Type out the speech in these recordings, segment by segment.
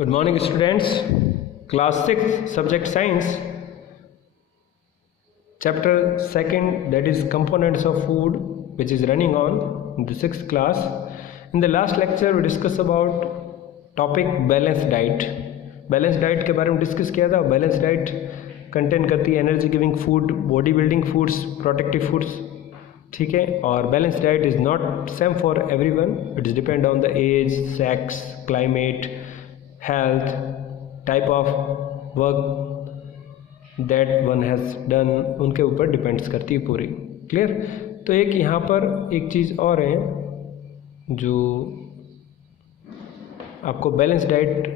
Good morning, students. Class 6, subject science, chapter 2, that is components of food, which is running on in the 6th class. In the last lecture, we discussed about topic balanced diet. Balanced diet के बारे में discuss किया था. Balanced diet contain करती है energy giving food, body building foods, protective foods. ठीक है. और balance diet is not same for everyone. It is depend on the age, sex, climate, health, type of work that one has done, उनके ऊपर depends करती है पूरी. Clear. तो एक यहाँ पर एक चीज़ और है जो आपको balance diet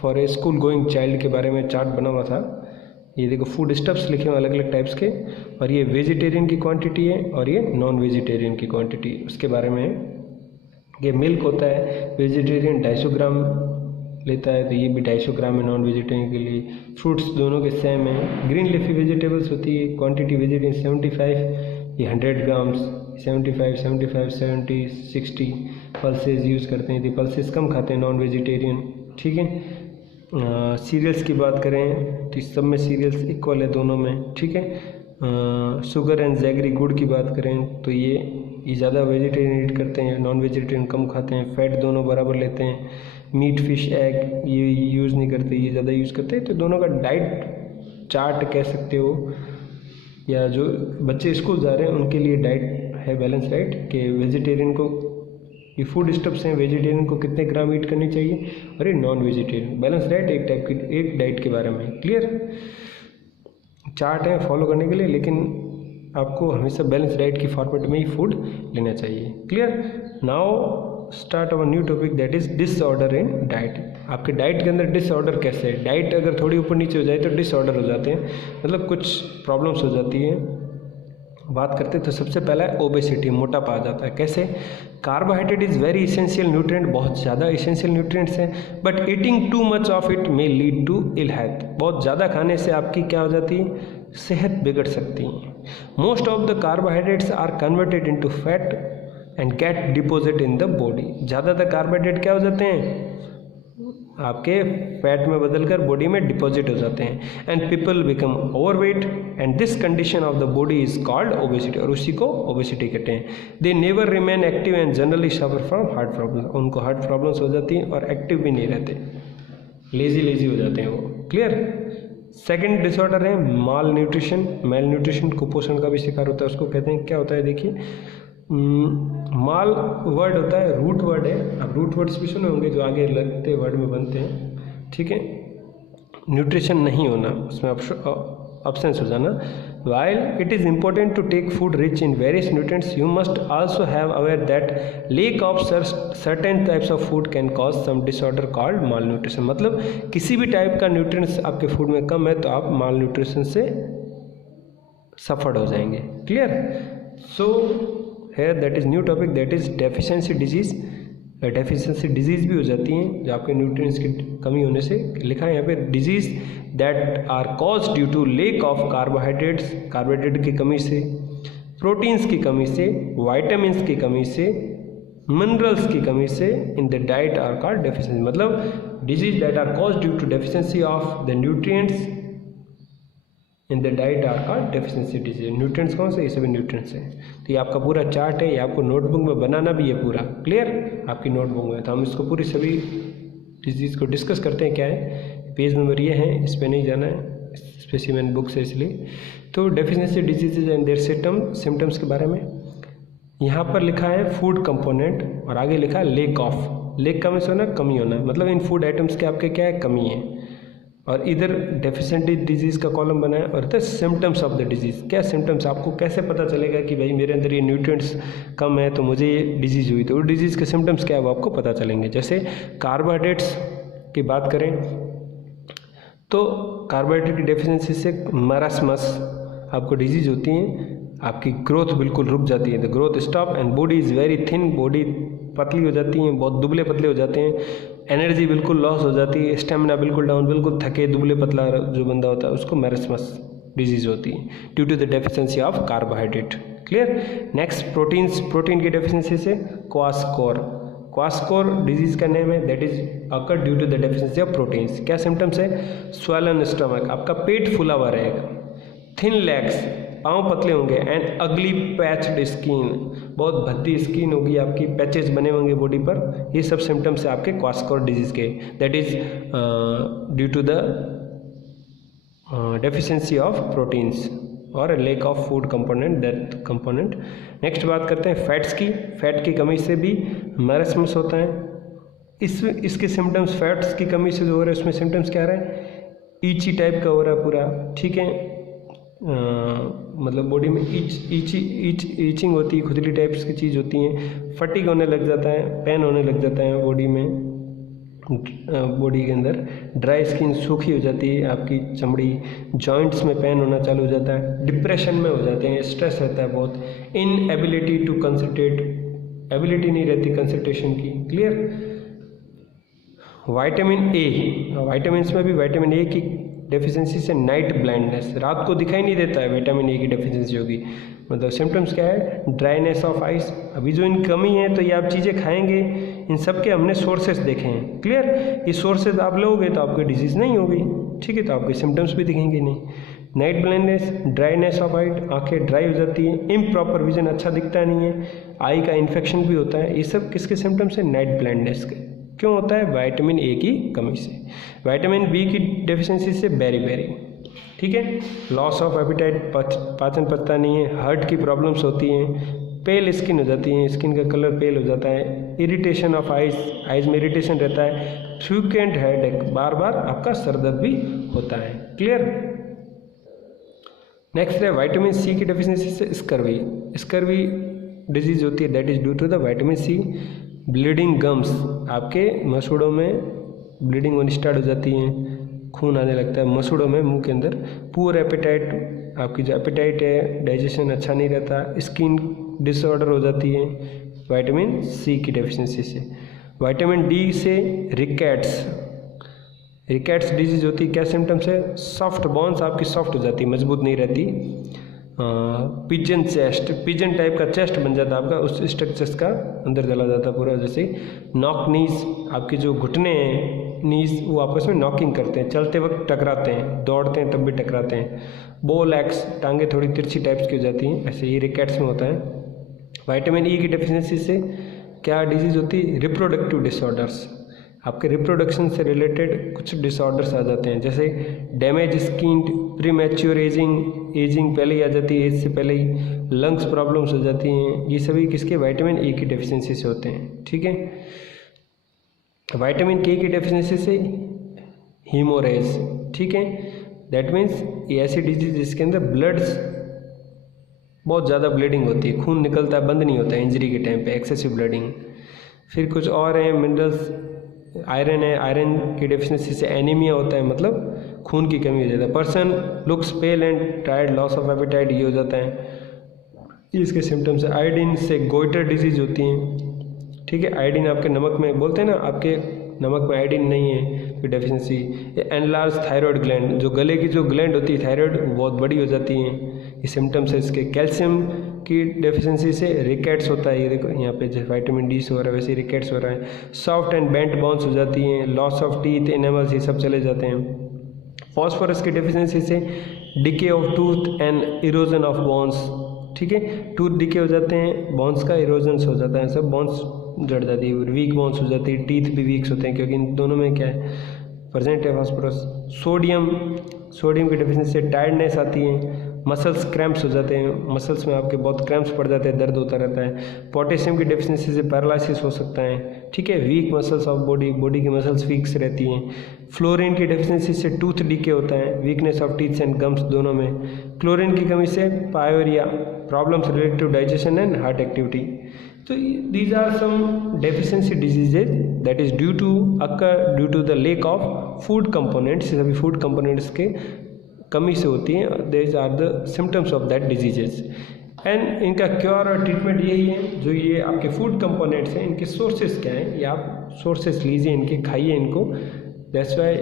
for a school going child के बारे में चार्ट बना हुआ था. ये देखो फूड स्टफ्स लिखे हुए अलग अलग टाइप्स के, और ये वेजिटेरियन की क्वांटिटी है और ये नॉन वेजिटेरियन की क्वांटिटी. उसके बारे में ये मिल्क होता है, वेजिटेरियन 250 ग्राम लेता है, तो ये भी 250 ग्राम है नॉन वेजिटेरियन के लिए. फ्रूट्स दोनों के सेम है. ग्रीन लीफी वेजिटेबल्स होती है, क्वांटिटी वेजिटेरियन 75, ये 100 ग्राम्स, 75, 70, 60. पल्सेस यूज़ करते हैं, तो पल्सेस कम खाते हैं नॉन वेजिटेरियन. ठीक है. सीरियल्स की बात करें तो इस सब में सीरियल्स इक्वल है दोनों में. ठीक है. शुगर एंड जैगरी गुड़ की बात करें तो ये ज़्यादा वेजिटेरियन ईट करते हैं, नॉन वेजिटेरियन कम खाते हैं. फैट दोनों बराबर लेते हैं. मीट, फिश, एग ये यूज़ नहीं करते, ये ज़्यादा यूज़ करते हैं. तो दोनों का डाइट चार्ट कह सकते हो, या जो बच्चे स्कूल जा रहे हैं उनके लिए डाइट है बैलेंस डाइट कि वेजिटेरियन को ये फूड स्टफ्स हैं, वेजिटेरियन को कितने ग्राम ईट करनी चाहिए, और ये नॉन वेजिटेरियन. बैलेंस डाइट एक टाइप की एक डाइट के बारे में. क्लियर. चार्ट है फॉलो करने के लिए, लेकिन आपको हमेशा बैलेंस डाइट की फॉर्मेट में ही फूड लेना चाहिए. Clear. Now start our new topic, that is disorder in diet. आपके डाइट के अंदर डिसऑर्डर कैसे है? डाइट अगर थोड़ी ऊपर नीचे हो जाए तो डिसऑर्डर हो जाते हैं, मतलब कुछ प्रॉब्लम्स हो जाती हैं. बात करते हैं तो सबसे पहला है ओबेसिटी, मोटापा आ जाता है. कैसे? Carbohydrate is very essential nutrient, बहुत ज़्यादा इसेंशियल न्यूट्रिएंट्स हैं, but eating too much of it may lead to ill health. बहुत ज़्यादा खाने से आपकी क्या हो जाती है? सेहत बिगड़ सकती है. Most of the carbohydrates are converted into fat and get deposit in the body. ज़्यादातर कार्बोहाइड्रेट क्या हो जाते हैं? आपके फैट में बदलकर बॉडी में डिपॉजिट हो जाते हैं. And people become overweight and this condition of the body is called obesity, और उसी को ओबेसिटी कहते हैं. They never remain active and generally suffer from heart problem. उनको हार्ट प्रॉब्लम्स हो जाती हैं और एक्टिव भी नहीं रहते, लेजी हो जाते हैं वो. क्लियर. सेकेंड डिसऑर्डर है माल न्यूट्रिशन. मेल न्यूट्रिशन कुपोषण का भी शिकार होता है, उसको कहते हैं. क्या होता है देखिए, माल वर्ड होता है, रूट वर्ड है. आप रूट वर्ड्स भी सुने होंगे जो आगे लगते वर्ड में बनते हैं. ठीक है. न्यूट्रिशन नहीं होना, उसमें ऑप्शंस हो जाना. While it is important to take food rich in various nutrients, you must also have aware that lack of certain types of food can cause some disorder called malnutrition. मतलब किसी भी type का nutrients आपके food में कम है तो आप माल nutrition से सफर्ड हो जाएंगे. क्लियर. सो है that is new topic, that is deficiency disease. Deficiency disease भी हो जाती हैं जो आपके न्यूट्रिएंट्स की कमी होने से. लिखा है यहाँ पे diseases that are cause due to lack of carbohydrates, carbohydrate की कमी से, प्रोटीन्स की कमी से, वाइटामिन्स की कमी से, मिनरल्स की कमी से in the diet are called deficiency. मतलब disease that are cause due to deficiency of the nutrients in the diet are called deficiency disease. Nutrients कौन से? ये सभी न्यूट्रिएंट्स हैं. तो ये आपका पूरा चार्ट है, ये आपको नोटबुक में बनाना भी है पूरा. क्लियर. आपकी नोटबुक में तो हम इसको पूरी सभी डिजीज़ को डिस्कस करते हैं. क्या है पेज नंबर ये है, इस पर नहीं जाना है, स्पेसिमेन बुक से इसलिए. तो deficiency diseases and there symptoms के बारे में यहाँ पर लिखा है फूड कंपोनेंट, और आगे लिखा है लेक ऑफ. लेक का मीन्स होना कमी होना, मतलब इन फूड आइटम्स के आपके क्या है? कमी है. और इधर डेफिशिएंसी डिजीज़ का कॉलम बना है, और इधर सिम्टम्स ऑफ द डिजीज़. क्या सिम्टम्स? आपको कैसे पता चलेगा कि भाई मेरे अंदर ये न्यूट्रिएंट्स कम है तो मुझे ये डिजीज़ हुई, तो डिजीज़ के सिम्टम्स क्या है वो आपको पता चलेंगे. जैसे कार्बोहाइड्रेट्स की बात करें तो कार्बोहाइड्रेट की डेफिशिएंसी से मरासमस आपको डिजीज़ होती हैं. आपकी ग्रोथ बिल्कुल रुक जाती है, the growth stop, and body is very thin. Body पतली हो जाती हैं, बहुत दुबले पतले हो जाते हैं. एनर्जी बिल्कुल लॉस हो जाती है, स्टेमिना बिल्कुल डाउन, बिल्कुल थके दुबले पतला जो बंदा होता है उसको मैरस्मस डिजीज़ होती है due to the deficiency of carbohydrate. Clear. Next proteins. Protein की डेफिशिएंसी से क्वासकोर, क्वास्कोर डिजीज का नेम है, that is occur due to the deficiency of proteins. क्या सिम्टम्स है? स्वैलन स्टमक, आपका पेट फूला हुआ रहेगा, थिन लेग्स, पाँव पतले होंगे, एंड अगली पैच्ड स्किन, बहुत भद्दी स्किन होगी आपकी, पैचेस बने होंगे बॉडी पर। ये सब सिम्टम्स है आपके क्वास्कोर डिजीज के, that is due to the deficiency of proteins और lack of food component, that component. Next बात करते हैं फैट्स की। फैट की कमी से भी मैरस्मस होता है। इसके सिम्टम्स, फैट्स की कमी से जो हो रहा है उसमें सिम्टम्स क्या रहा है? ईची टाइप का हो रहा है पूरा, ठीक है, मतलब बॉडी में ईचिंग होती है, खुजली टाइप्स की चीज़ होती हैं, फटीग होने लग जाता है, पेन होने लग जाता है बॉडी में, बॉडी के अंदर ड्राई स्किन, सूखी हो जाती है आपकी चमड़ी, जॉइंट्स में पेन होना चालू हो जाता है, डिप्रेशन में हो जाते हैं, स्ट्रेस रहता है बहुत, इनएबिलिटी टू कंसंट्रेट, एबिलिटी नहीं रहती कंसंट्रेशन की। क्लियर? विटामिन ए, विटामिन में भी विटामिन ए की डेफिशिएंसी से नाइट ब्लाइंडनेस, रात को दिखाई नहीं देता है, विटामिन ए की डेफिशिएंसी होगी। मतलब सिम्टम्स क्या है? Dryness of eyes. अभी जो इन कमी है तो ये आप चीज़ें खाएंगे, इन सब के हमने सोर्सेस देखे हैं। क्लियर? ये सोर्सेज आप लोगे तो आपकी डिजीज़ नहीं होगी, ठीक है, तो आपके सिम्टम्स भी दिखेंगे नहीं। नाइट ब्लाइंडनेस, ड्राइनेस ऑफ आइट, आंखें ड्राई हो जाती हैं, इम्प्रॉपर विजन, अच्छा दिखता नहीं है, आई का इन्फेक्शन भी होता है। ये सब किसके सिम्टम्स हैं? नाइट ब्लाइंडनेस के। क्यों होता है? विटामिन ए की कमी से। विटामिन बी की डेफिशिएंसी से बेरी, ठीक है, लॉस ऑफ एपिटाइट, पाचन पचता नहीं है, हार्ट की प्रॉब्लम्स होती हैं, पेल स्किन हो जाती है, स्किन का कलर पेल हो जाता है, इरिटेशन ऑफ आइज में इरिटेशन रहता है, फ्रीक्वेंट हेडेक, बार बार आपका सर दर्द भी होता है। क्लियर? नेक्स्ट है विटामिन सी की डेफिशिएंसी से स्कर्वी डिजीज होती है, that is due to the vitamin C. Bleeding gums, आपके मसूड़ों में ब्लीडिंग होनी स्टार्ट हो जाती हैं, खून आने लगता है मसूड़ों में, मुंह के अंदर। पुअर एपेटाइट, आपकी जो एपेटाइट है, डाइजेशन अच्छा नहीं रहता, स्किन डिसऑर्डर हो जाती है विटामिन सी की डेफिशिएंसी से। विटामिन डी से रिकेट्स डिजीज होती है। क्या सिम्टम्स है? सॉफ्ट बोन्स आपकी सॉफ्ट हो जाती है, मजबूत नहीं रहती। पिजन चेस्ट, पिजन टाइप का चेस्ट बन जाता है आपका, उस स्ट्रक्चर्स का अंदर चला जाता है पूरा। जैसे नॉक नीज, आपके जो घुटने हैं, नीज, वो आपस में नॉकिंग करते हैं, चलते वक्त टकराते हैं, दौड़ते हैं तब भी टकराते हैं। बो लेग्स, टांगे थोड़ी तिरछी टाइप्स की हो जाती हैं, ऐसे ये रिकेट्स में होता है। विटामिन ई की डेफिशिएंसी से क्या डिजीज़ होती है? रिप्रोडक्टिव डिसऑर्डर्स, आपके रिप्रोडक्शन से रिलेटेड कुछ डिसऑर्डर्स आ जाते हैं, जैसे डैमेज स्किन, प्रीमैच्योर एजिंग पहले ही आ जाती है, एज से पहले ही, लंग्स प्रॉब्लम्स हो जाती हैं। ये सभी किसके? विटामिन ए की डेफिशिएंसी से होते हैं, ठीक है। विटामिन के की डेफिशिएंसी से हीमोरेज, ठीक है, दैट मीन्स ये ऐसी डिजीज जिसके अंदर ब्लड्स, बहुत ज़्यादा ब्लीडिंग होती है, खून निकलता है, बंद नहीं होता है इंजरी के टाइम पे, एक्सेसिव ब्लीडिंग। फिर कुछ और हैं मिनरल्स, आयरन है, आयरन की डेफिशिएंसी से एनीमिया होता है, मतलब खून की कमी हो जाता है। Person looks pale and tired, loss of appetite, ये हो जाता है, ये इसके सिम्टम्स है। आयोडीन से गोइटर डिजीज होती हैं, ठीक है, आयोडीन आपके नमक में, बोलते हैं ना आपके नमक में आयोडीन नहीं है तो डेफिशिएंसी। एनलार्ज थायराइड ग्लैंड, जो गले की जो ग्लैंड होती है थायराइड, वो बहुत बड़ी हो जाती हैं, ये सिम्टम्स है इसके। कैल्शियम की डेफिशिएंसी से रिकेट्स होता है, ये देखो यहाँ पे जैसे विटामिन डी से हो रहा है वैसे रिकेट्स हो रहा है। सॉफ्ट एंड बेंट बोन्स हो जाती हैं, लॉस ऑफ टीथ, एनिमल्स, ये सब चले जाते हैं। फॉस्फोरस की डेफिशिएंसी से decay of tooth and erosion of bones, ठीक है, टूथ डिके हो जाते हैं, बोन्स का इरोजन हो जाता है, सब बोन्स जड़ जाती है, वीक बोन्स हो जाती है, टीथ भी वीक्स होते हैं, क्योंकि इन दोनों में क्या है? प्रेजेंट है फॉस्फोरस। सोडियम की डेफिशिएंसी से टायर्डनेस आती है, मसल्स क्रैम्प्स हो जाते हैं, मसल्स में आपके बहुत क्रैम्प्स पड़ जाते हैं, दर्द होता रहता है। पोटेशियम की डेफिशिएंसी से पैरालिसिस हो सकता है, ठीक है, वीक मसल्स ऑफ बॉडी की मसल्स वीक्स रहती हैं। फ्लोरीन की डेफिशिएंसी से टूथ डीके होता है, weakness of teeth and gums दोनों में। क्लोरीन की कमी से pyorrhoea, problems related to digestion and heart activity. तो these are some deficiency diseases that is due to the lack of food components, सभी food components के कमी से होती हैं। these are the symptoms of that diseases and इनका cure और treatment यही है। जो ये आपके फूड कंपोनेंट्स हैं, इनके सोर्सेज क्या हैं, ये आप सोर्सेज लीजिए, इनके खाइए इनको, that's why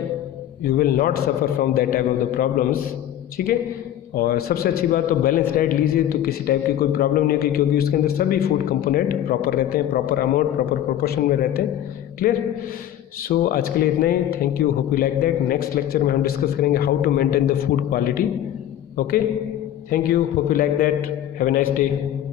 you will not suffer from that type of the problems, ठीक है। और सबसे अच्छी बात तो बैलेंस डाइट लीजिए तो किसी टाइप की कोई प्रॉब्लम नहीं होगी, क्योंकि उसके अंदर सभी फूड कंपोनेंट प्रॉपर रहते हैं, प्रॉपर अमाउंट प्रॉपर प्रोपोर्शन में रहते हैं। क्लियर? सो आज के लिए इतना ही। Thank you, hope you like that. Next lecture में हम डिस्कस करेंगे how to maintain the food quality. Okay, thank you, hope you like that. Have a nice day.